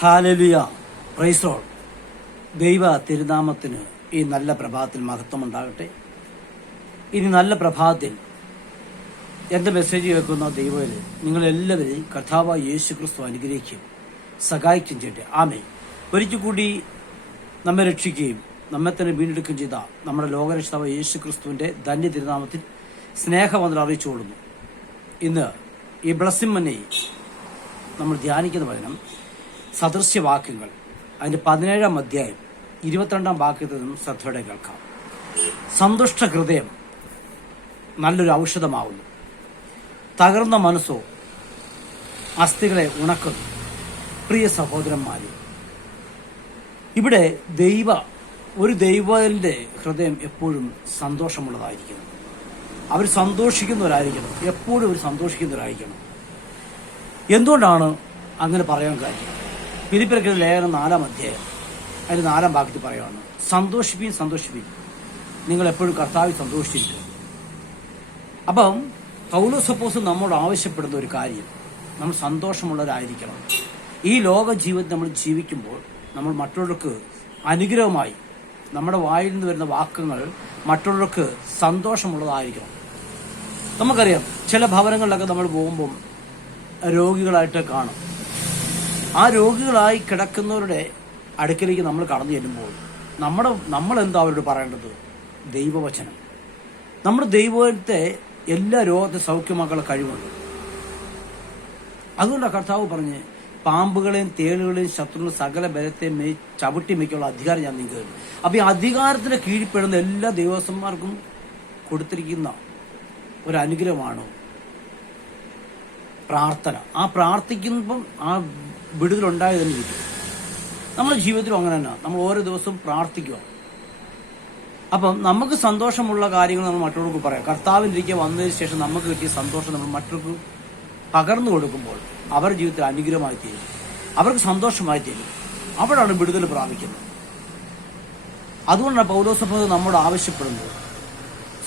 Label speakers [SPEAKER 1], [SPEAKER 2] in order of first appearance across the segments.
[SPEAKER 1] ഹാലലുയ. പ്രൈസോൾ ദൈവ തിരുനാമത്തിന് ഈ നല്ല പ്രഭാതത്തിൽ മഹത്വമുണ്ടാകട്ടെ. ഇനി നല്ല പ്രഭാതത്തിൽ എന്റെ മെസ്സേജ് കേൾക്കുന്ന ദൈവത്തിൽ നിങ്ങളെല്ലാവരെയും കഥാവ യേശു ക്രിസ്തു അനുഗ്രഹിക്കും സഹായിക്കും ചെയ്യട്ടെ. ആമേ ഒരിക്കൽ കൂടി നമ്മെ രക്ഷിക്കുകയും നമ്മെ തന്നെ വീണ്ടെടുക്കുകയും ചെയ്ത നമ്മുടെ ലോകരക്ഷിതാവ് യേശു ക്രിസ്തുവിന്റെ ധന്യ തിരുനാമത്തിൽ സ്നേഹവന്ദനം അറിയിച്ചുകൊള്ളുന്നു ഇന്ന് ഈ ബ്ലസ്സിമ്മനെ നമ്മൾ ധ്യാനിക്കുന്ന വചനം സദൃശ്യവാക്യങ്ങൾ. അതിന്റെ പതിനേഴാം അധ്യായം ഇരുപത്തിരണ്ടാം വാക്യത്തിൽ നിന്നും ശ്രദ്ധയോടെ കേൾക്കാം. സന്തുഷ്ട ഹൃദയം നല്ലൊരു ഔഷധമാവുന്നു. തകർന്ന മനസ്സോ അസ്ഥികളെ ഉണക്കുന്നു. പ്രിയ സഹോദരന്മാരെ ഇവിടെ ദൈവ ഒരു ദൈവത്തിന്റെ ഹൃദയം എപ്പോഴും സന്തോഷമുള്ളതായിരിക്കണം. അവർ സന്തോഷിക്കുന്നവരായിരിക്കണം. എപ്പോഴും അവർ സന്തോഷിക്കുന്നവരായിരിക്കണം. എന്തുകൊണ്ടാണ് അങ്ങനെ പറയാൻ കാര്യം? പിരിപ്പിറക്കിയ ലേഖനം നാലാം അധ്യായം. അതിന് നാലാം ഭാഗത്ത് പറയുകയാണ് സന്തോഷിപ്പിൻ സന്തോഷിപ്പിൻ. നിങ്ങൾ എപ്പോഴും കർത്താവിൽ സന്തോഷിച്ചിരിക്കും അപ്പം പൗലോസപ്പോസ് നമ്മോട് ആവശ്യപ്പെടുന്ന ഒരു കാര്യം നമ്മൾ സന്തോഷമുള്ളവരായിരിക്കണം. ഈ ലോക ജീവിതം നമ്മൾ ജീവിക്കുമ്പോൾ നമ്മൾ മറ്റുള്ളവർക്ക് അനുഗ്രഹമായി നമ്മുടെ വായിൽ നിന്ന് വരുന്ന വാക്കുകൾ മറ്റുള്ളവർക്ക് സന്തോഷമുള്ളതായിരിക്കണം. നമുക്കറിയാം ചില ഭവനങ്ങളിലൊക്കെ നമ്മൾ പോകുമ്പം രോഗികളായിട്ട് കാണും. ആ രോഗികളായി കിടക്കുന്നവരുടെ അടുക്കലേക്ക് നമ്മൾ കടന്നു ചെല്ലുമ്പോൾ നമ്മുടെ നമ്മൾ എന്താ അവരോട് പറയേണ്ടത്? ദൈവവചനം. നമ്മുടെ ദൈവത്തെ എല്ലാ രോഗത്തെ സൗഖ്യമാക്കാനുള്ള കഴിവുണ്ട്. അതുകൊണ്ടാണ് കർത്താവ് പറഞ്ഞ് പാമ്പുകളെയും തേളുകളെയും ശത്രുക്കളും സകല ബലത്തെയും മേ ചവിട്ടി മേക്കുള്ള അധികാരം ഞാൻ നിങ്ങൾക്ക് അപ്പൊ ഈ അധികാരത്തിന് കീഴ്പ്പെടുന്ന എല്ലാ ദേവസ്വന്മാർക്കും കൊടുത്തിരിക്കുന്ന ഒരു അനുഗ്രഹമാണ്? പ്രാർത്ഥന. ആ പ്രാർത്ഥിക്കുമ്പം ആ വിടുതലുണ്ടായി തന്നെ കിട്ടും. നമ്മുടെ ജീവിതത്തിലും അങ്ങനെ തന്നെ. നമ്മൾ ഓരോ ദിവസവും പ്രാർത്ഥിക്കുക. അപ്പം നമുക്ക് സന്തോഷമുള്ള കാര്യങ്ങൾ നമ്മൾ മറ്റുള്ളവർക്ക് പറയാം. കർത്താവിനിരിക്കെ വന്നതിന് ശേഷം നമുക്ക് കിട്ടിയ സന്തോഷം നമ്മൾ മറ്റുള്ളവർക്ക് പകർന്നു കൊടുക്കുമ്പോൾ അവരുടെ ജീവിതത്തിൽ അനുഗ്രഹമായി തീരും. അവർക്ക് സന്തോഷമായി തീരും. അവിടാണ് വിടുതൽ പ്രാപിക്കുന്നത്. അതുകൊണ്ടാണ് പൗരോസഭ നമ്മോട് ആവശ്യപ്പെടുന്നത്.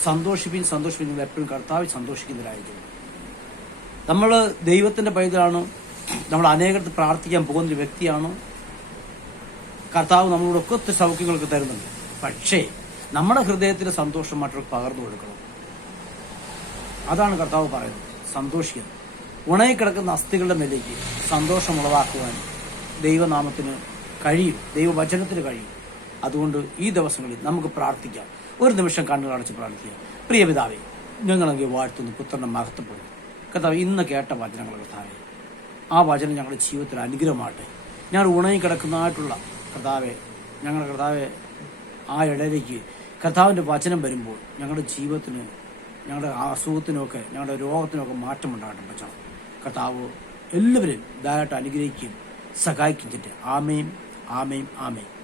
[SPEAKER 1] സന്തോഷിപ്പിൻ സന്തോഷിപ്പിൻ. നിങ്ങൾ എപ്പോഴും കർത്താവിൽ സന്തോഷിക്കുന്നവരായിരിക്കും നമ്മൾ ദൈവത്തിന്റെ പൈതലാണോ. നമ്മൾ അനേകത്ത് പ്രാർത്ഥിക്കാൻ പോകുന്ന ഒരു വ്യക്തിയാണ്. കർത്താവ് നമ്മളോട് ഒക്കെ സൗഖ്യങ്ങളൊക്കെ തരുന്നുണ്ട്. പക്ഷേ നമ്മുടെ ഹൃദയത്തിന്റെ സന്തോഷം മറ്റൊരു പകർന്നു കൊടുക്കണം. അതാണ് കർത്താവ് പറയുന്നത്. സന്തോഷിക്കുന്നത് ഉണങ്ങിക്കിടക്കുന്ന അസ്ഥികളുടെ നിലയ്ക്ക് സന്തോഷം ഉളവാക്കുവാൻ ദൈവനാമത്തിന് കഴിയും. ദൈവവചനത്തിന് കഴിയും. അതുകൊണ്ട് ഈ ദിവസങ്ങളിൽ നമുക്ക് പ്രാർത്ഥിക്കാം. ഒരു നിമിഷം കണ്ണുകളടച്ച് പ്രാർത്ഥിക്കാം. പ്രിയപിതാവേ ഞങ്ങളെങ്കിൽ വാഴ്ത്തുന്നു. പുത്രനെ മഹത്വപ്പെടും കർത്താവ് ഇന്ന് കേട്ട വചനങ്ങൾ കർത്താവെ ആ വചനം ഞങ്ങളുടെ ജീവിതത്തിൽ അനുഗ്രഹമാട്ടെ ഞങ്ങൾ ഉണങ്ങി കിടക്കുന്നതായിട്ടുള്ള കർത്താവെ ഞങ്ങളുടെ കർത്താവെ ആ ഇടയിലേക്ക് കർത്താവിന്റെ വചനം വരുമ്പോൾ ഞങ്ങളുടെ ജീവിതത്തിന് ഞങ്ങളുടെ അസുഖത്തിനൊക്കെ ഞങ്ങളുടെ രോഗത്തിനൊക്കെ മാറ്റമുണ്ടാകട്ടെ പറ്റാം കർത്താവ് എല്ലാവരും ഇതായിട്ട് അനുഗ്രഹിക്കുകയും സഹായിക്കും ആമയും ആമയും ആമേം